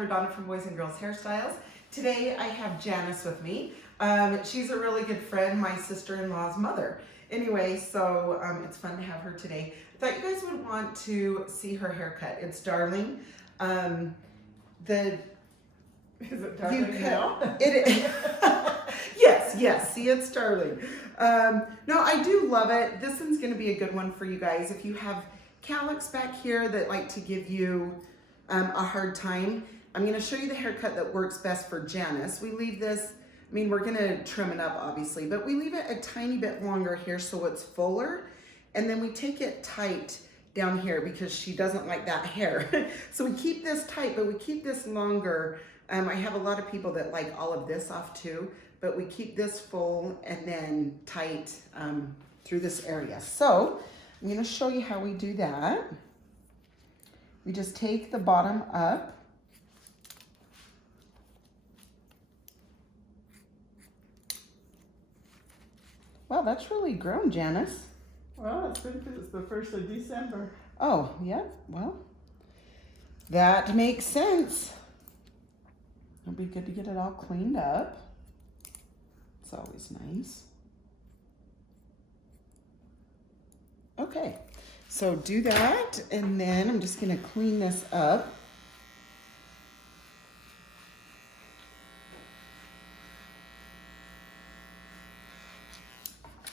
Radona from Boys and Girls Hairstyles. Today I have Janice with me. She's a really good friend, my sister-in-law's mother. Anyway, so it's fun to have her today. I thought you guys would want to see her haircut. It's darling. Is it darling now? Yes, see, it's darling. No, I do love it. This one's going to be a good one for you guys. If you have cowlicks back here that like to give you a hard time, I'm going to show you the haircut that works best for Janice. We leave this, I mean, we're going to trim it up obviously, but we leave it a tiny bit longer here so it's fuller, and then we take it tight down here because she doesn't like that hair. So we keep this tight, but we keep this longer. I have a lot of people that like all of this off too, but we keep this full and then tight through this area. So I'm going to show you how we do that. We just take the bottom up. Wow, that's really grown, Janice. Well, it's been because it's the 1st of December. Oh, yeah, well, that makes sense. It'll be good to get it all cleaned up. It's always nice. Okay, so do that, and then I'm just gonna clean this up.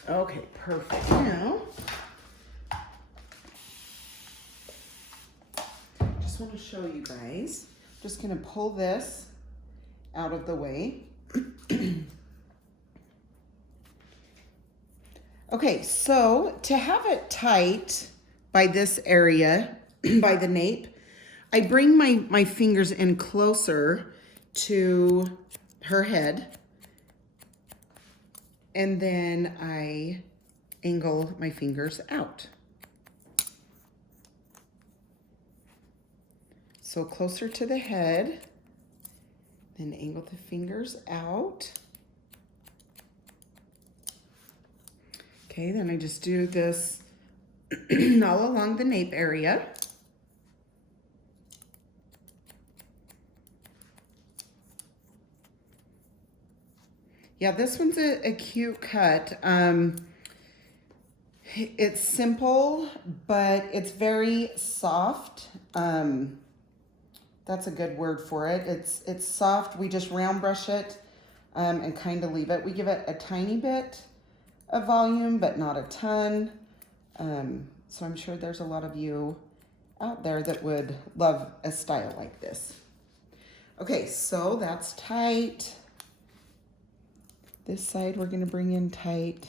Okay, perfect. Now, just want to show you guys. Just gonna pull this out of the way. Okay, so to have it tight by this area, by the nape, I bring my fingers in closer to her head, and then I angle my fingers out. So closer to the head, then angle the fingers out. Okay, then I just do this all along the nape area. Yeah, this one's a cute cut. It's simple, but it's very soft. That's a good word for it. It's soft. We just round brush it and kind of leave it. We give it a tiny bit of volume, but not a ton. So I'm sure there's a lot of you out there that would love a style like this. Okay, so that's tight. This side we're gonna bring in tight.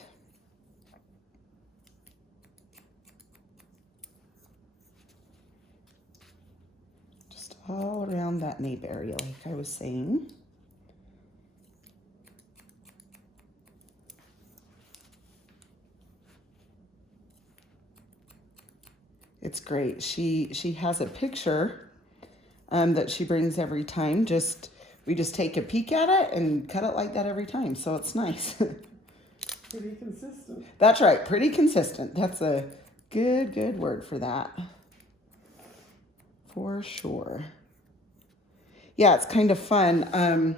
Just all around that nape area, like I was saying. It's great. She has a picture that she brings every time. We just take a peek at it and cut it like that every time. So it's nice. Pretty consistent. That's right. Pretty consistent. That's a good word for that. For sure. Yeah, it's kind of fun.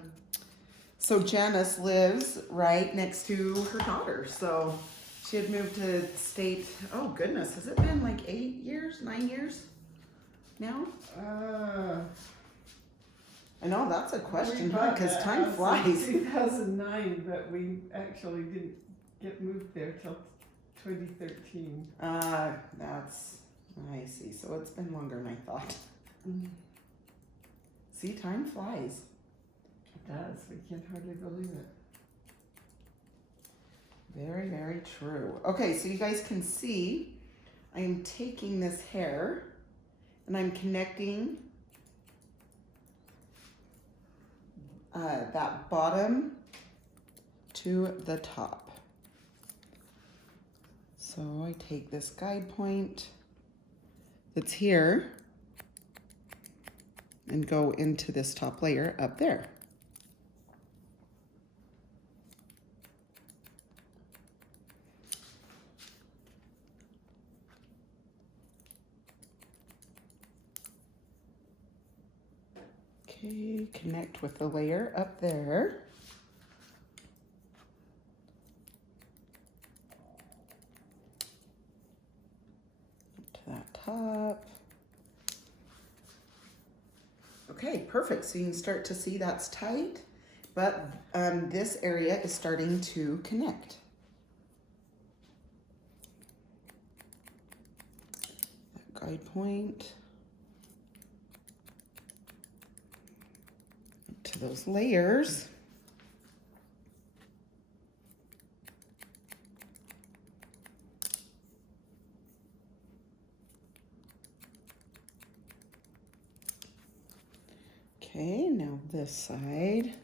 So Janice lives right next to her daughter. So she had moved to state, oh goodness, has it been like 8 years, 9 years now? I know, that's a question, huh? Because time flies. 2009, but we actually didn't get moved there till 2013. That's, I see. So it's been longer than I thought. See, time flies. It does. We can hardly believe it. Very true. Okay, so you guys can see I am taking this hair and I'm connecting that bottom to the top. So I take this guide point that's here and go into this top layer up there. Okay, connect with the layer up there. Up to that top. Okay, perfect. So you can start to see that's tight, but this area is starting to connect. That guide point. Up to those layers. Okay, now this side.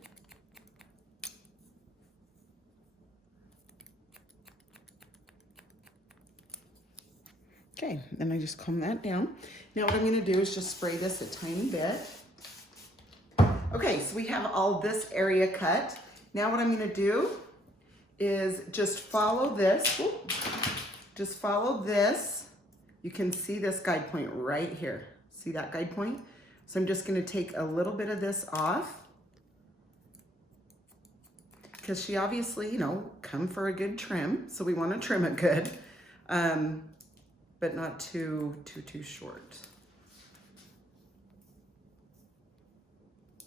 Okay, then I just comb that down. Now what I'm gonna do is just spray this a tiny bit. Okay, so we have all this area cut. Now what I'm gonna do is just follow this. Whoop. Just follow this. You can see this guide point right here. See that guide point? So I'm just gonna take a little bit of this off because she obviously, you know, come for a good trim. So we wanna trim it good, but not too short.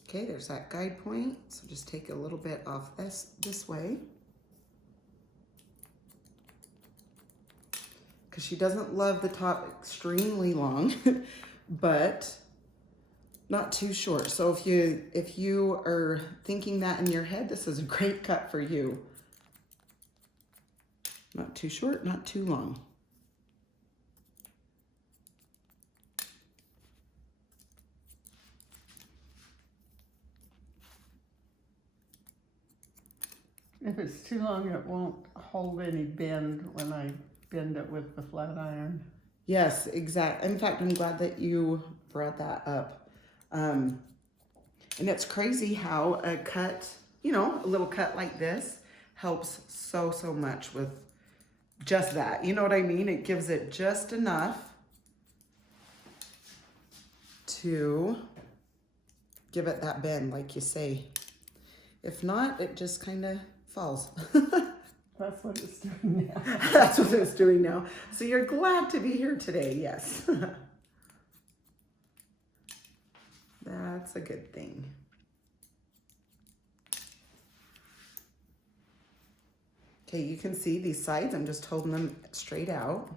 Okay, there's that guide point. So just take a little bit off this way. Because she doesn't love the top extremely long, but not too short. So if you are thinking that in your head, this is a great cut for you. Not too short, not too long. If it's too long, it won't hold any bend when I bend it with the flat iron. Yes, exactly. In fact, I'm glad that you brought that up. And it's crazy how a cut, you know, a little cut like this helps so much with just that. You know what I mean? It gives it just enough to give it that bend, like you say. If not, it just kind of falls. That's what it's doing now. That's what it's doing now. So you're glad to be here today, yes. That's a good thing. Okay, you can see these sides. I'm just holding them straight out.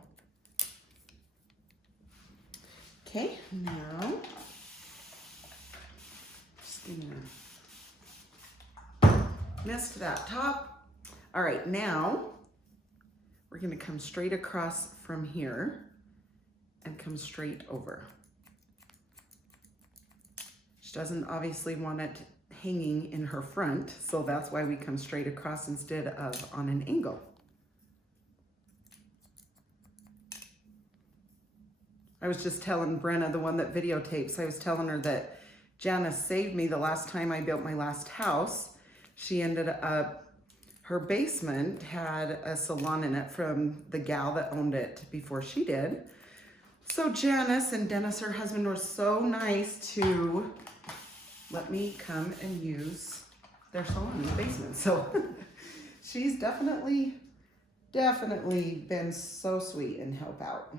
Okay, now, just gonna mist that top. All right, now we're gonna come straight across from here and come straight over. She doesn't obviously want it hanging in her front, so that's why we come straight across instead of on an angle. I was just telling Brenna, the one that videotapes, I was telling her that Janice saved me the last time I built my last house. She ended up, her basement had a salon in it from the gal that owned it before she did. So Janice and Dennis, her husband, were so nice to let me come and use their salon in the basement. So she's definitely been so sweet and help out.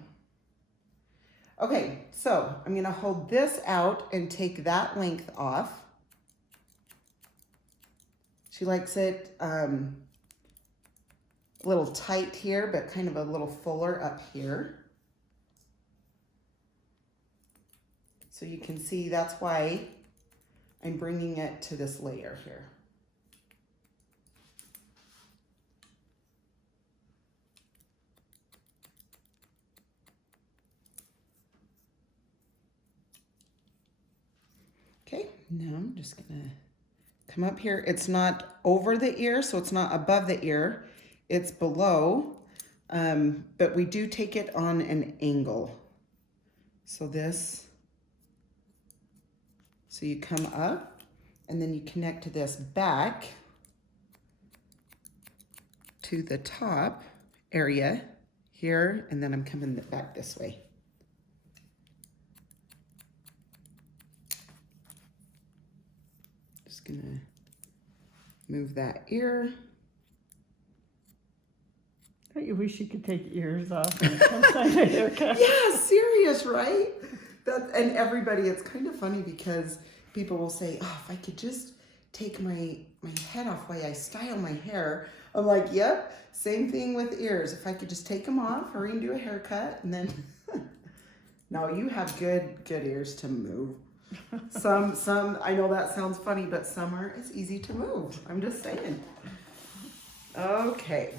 Okay, so I'm gonna hold this out and take that length off. She likes it a little tight here, but kind of a little fuller up here. So you can see that's why I'm bringing it to this layer here. Okay, now I'm just gonna come up here. It's not over the ear, so it's not above the ear. It's below, but we do take it on an angle. So so you come up and then you connect this back to the top area here, and then I'm coming back this way. Just gonna move that ear. Don't you wish you could take ears off and sometimes a haircut? Yeah, serious, right? And everybody, it's kind of funny because people will say, oh, if I could just take my head off while I style my hair. I'm like, yep, same thing with ears. If I could just take them off, hurry and do a haircut, and then, no, you have good ears to move. Some, I know that sounds funny, but some are as easy to move. I'm just saying. Okay.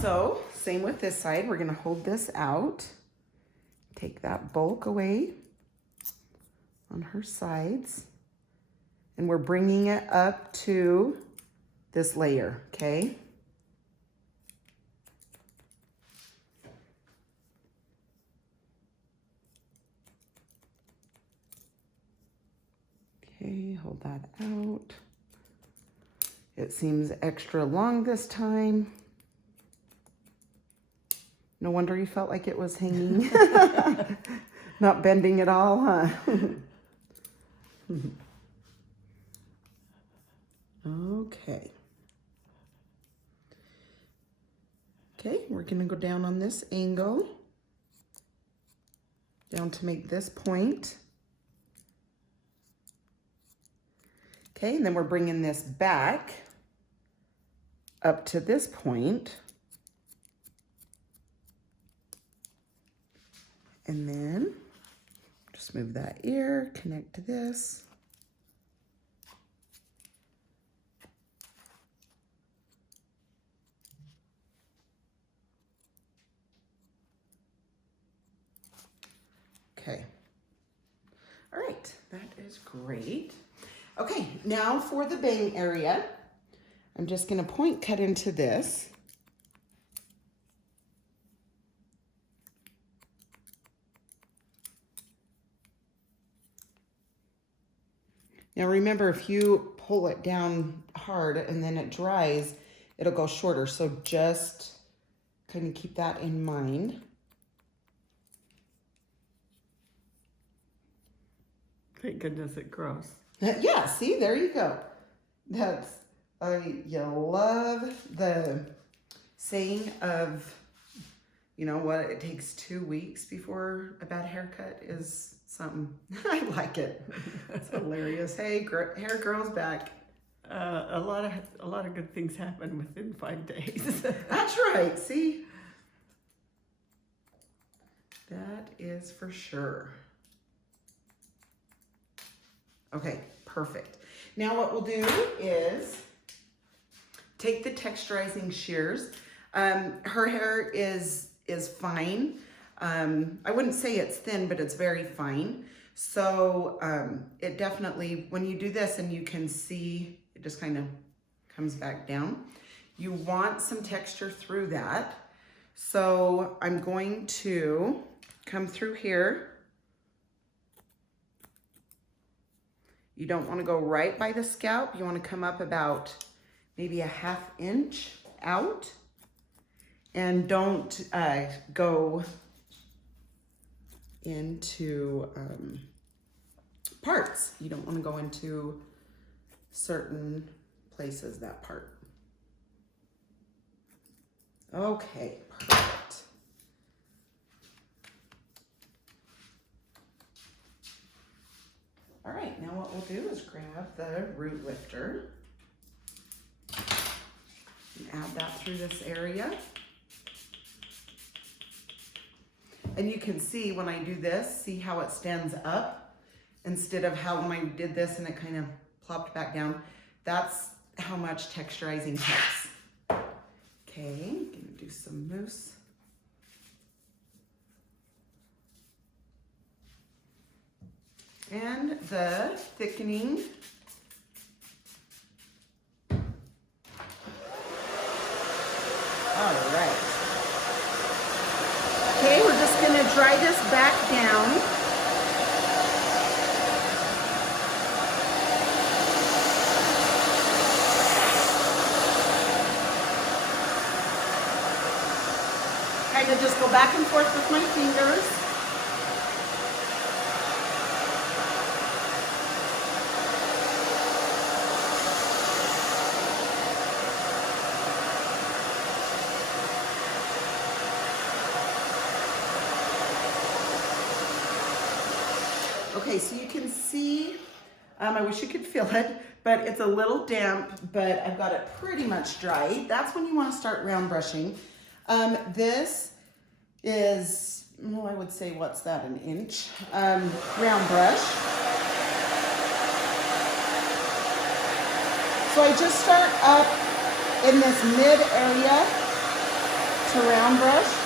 So, same with this side. We're gonna hold this out. Take that bulk away on her sides. And we're bringing it up to this layer, okay? Okay, hold that out. It seems extra long this time. No wonder you felt like it was hanging. Not bending at all, huh? Okay. Okay, we're gonna go down on this angle. Down to make this point. Okay, and then we're bringing this back up to this point. And then just move that ear, connect to this. Okay. All right, that is great. Okay, now for the bang area, I'm just gonna point cut into this. Now remember, if you pull it down hard and then it dries, it'll go shorter. So just kind of keep that in mind. Thank goodness it grows. Yeah, see, there you go. That's, you love the saying of, you know what, it takes 2 weeks before a bad haircut is something. I like it. It's hilarious. Hey, hair grows back. A lot of good things happen within 5 days. That's right. See, that is for sure. Okay, perfect. Now what we'll do is take the texturizing shears. Her hair is fine. I wouldn't say it's thin, but it's very fine. So it definitely, when you do this and you can see, it just kind of comes back down. You want some texture through that. So I'm going to come through here. You don't want to go right by the scalp. You want to come up about maybe a ½ inch out. And don't go into parts. You don't want to go into certain places, that part. Okay, perfect. All right, now what we'll do is grab the root lifter and add that through this area. And you can see when I do this, see how it stands up instead of how when I did this and it kind of plopped back down. That's how much texturizing helps. Okay, I'm gonna do some mousse. And the thickening. All right. Okay, we're just gonna dry this back down. Kind of just go back and forth with my fingers. Okay, so you can see, I wish you could feel it, but it's a little damp, but I've got it pretty much dry. That's when you want to start round brushing. This is, well, I would say, what's that, an inch? Round brush. So I just start up in this mid area to round brush.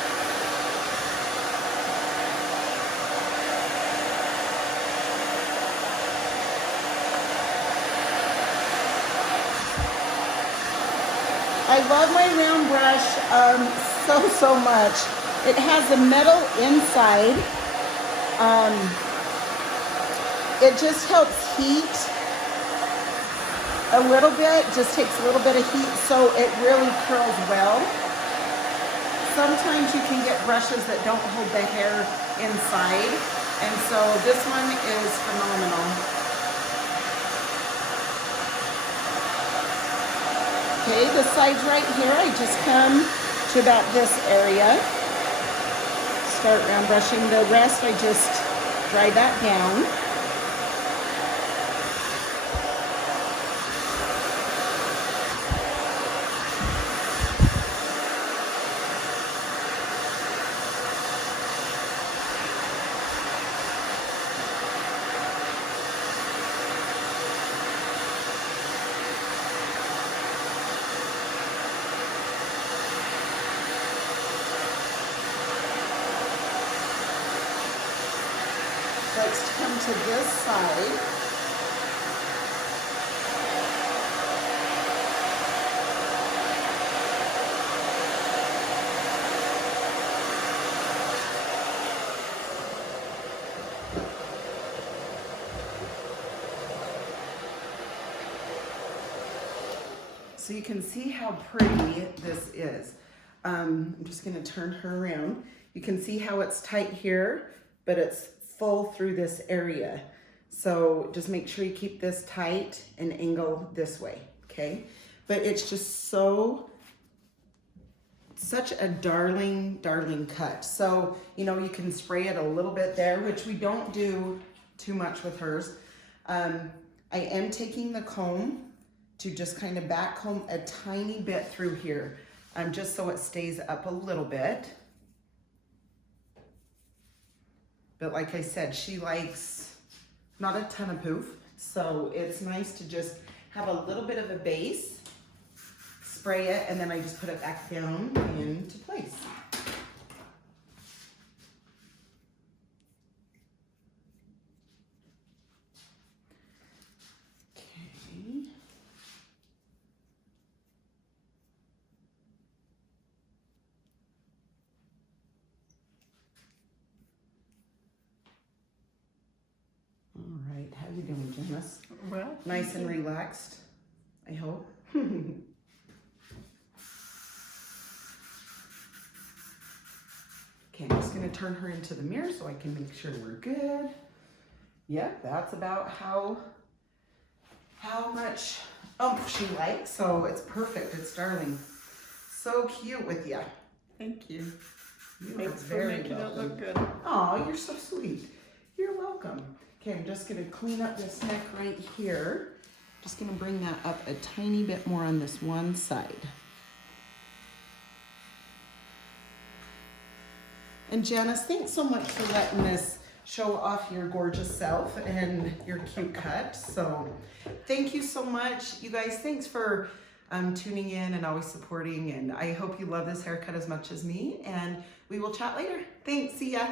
I love my round brush so much. It has a metal inside. It just helps heat a little bit, just takes a little bit of heat, so it really curls well. Sometimes you can get brushes that don't hold the hair inside, and so this one is phenomenal. Okay, the sides right here, I just come to about this area. Start round brushing. The rest, I just dry that down. Likes to come to this side. So you can see how pretty this is. I'm just going to turn her around. You can see how it's tight here, but it's full through this area. So just make sure you keep this tight and angle this way, okay? But it's just such a darling cut. So, you know, you can spray it a little bit there, which we don't do too much with hers. I am taking the comb to just kind of back comb a tiny bit through here, just so it stays up a little bit. But like I said, she likes not a ton of poof, so it's nice to just have a little bit of a base, spray it, and then I just put it back down into place. Okay. All right, how you doing, Janice? Well, Nice and relaxed, I hope. Okay, I'm just gonna turn her into the mirror so I can make sure we're good. Yep, that's about how much oomph she likes, so it's perfect, it's darling. So cute with you. thank you. You Thanks are for very making welcome. it look good. Oh, you're so sweet. You're welcome. Okay, I'm just gonna clean up this neck right here. Just gonna bring that up a tiny bit more on this one side. And Janice, thanks so much for letting this show off your gorgeous self and your cute cut. So thank you so much. You guys, thanks for tuning in and always supporting. And I hope you love this haircut as much as me. And we will chat later. Thanks. See ya.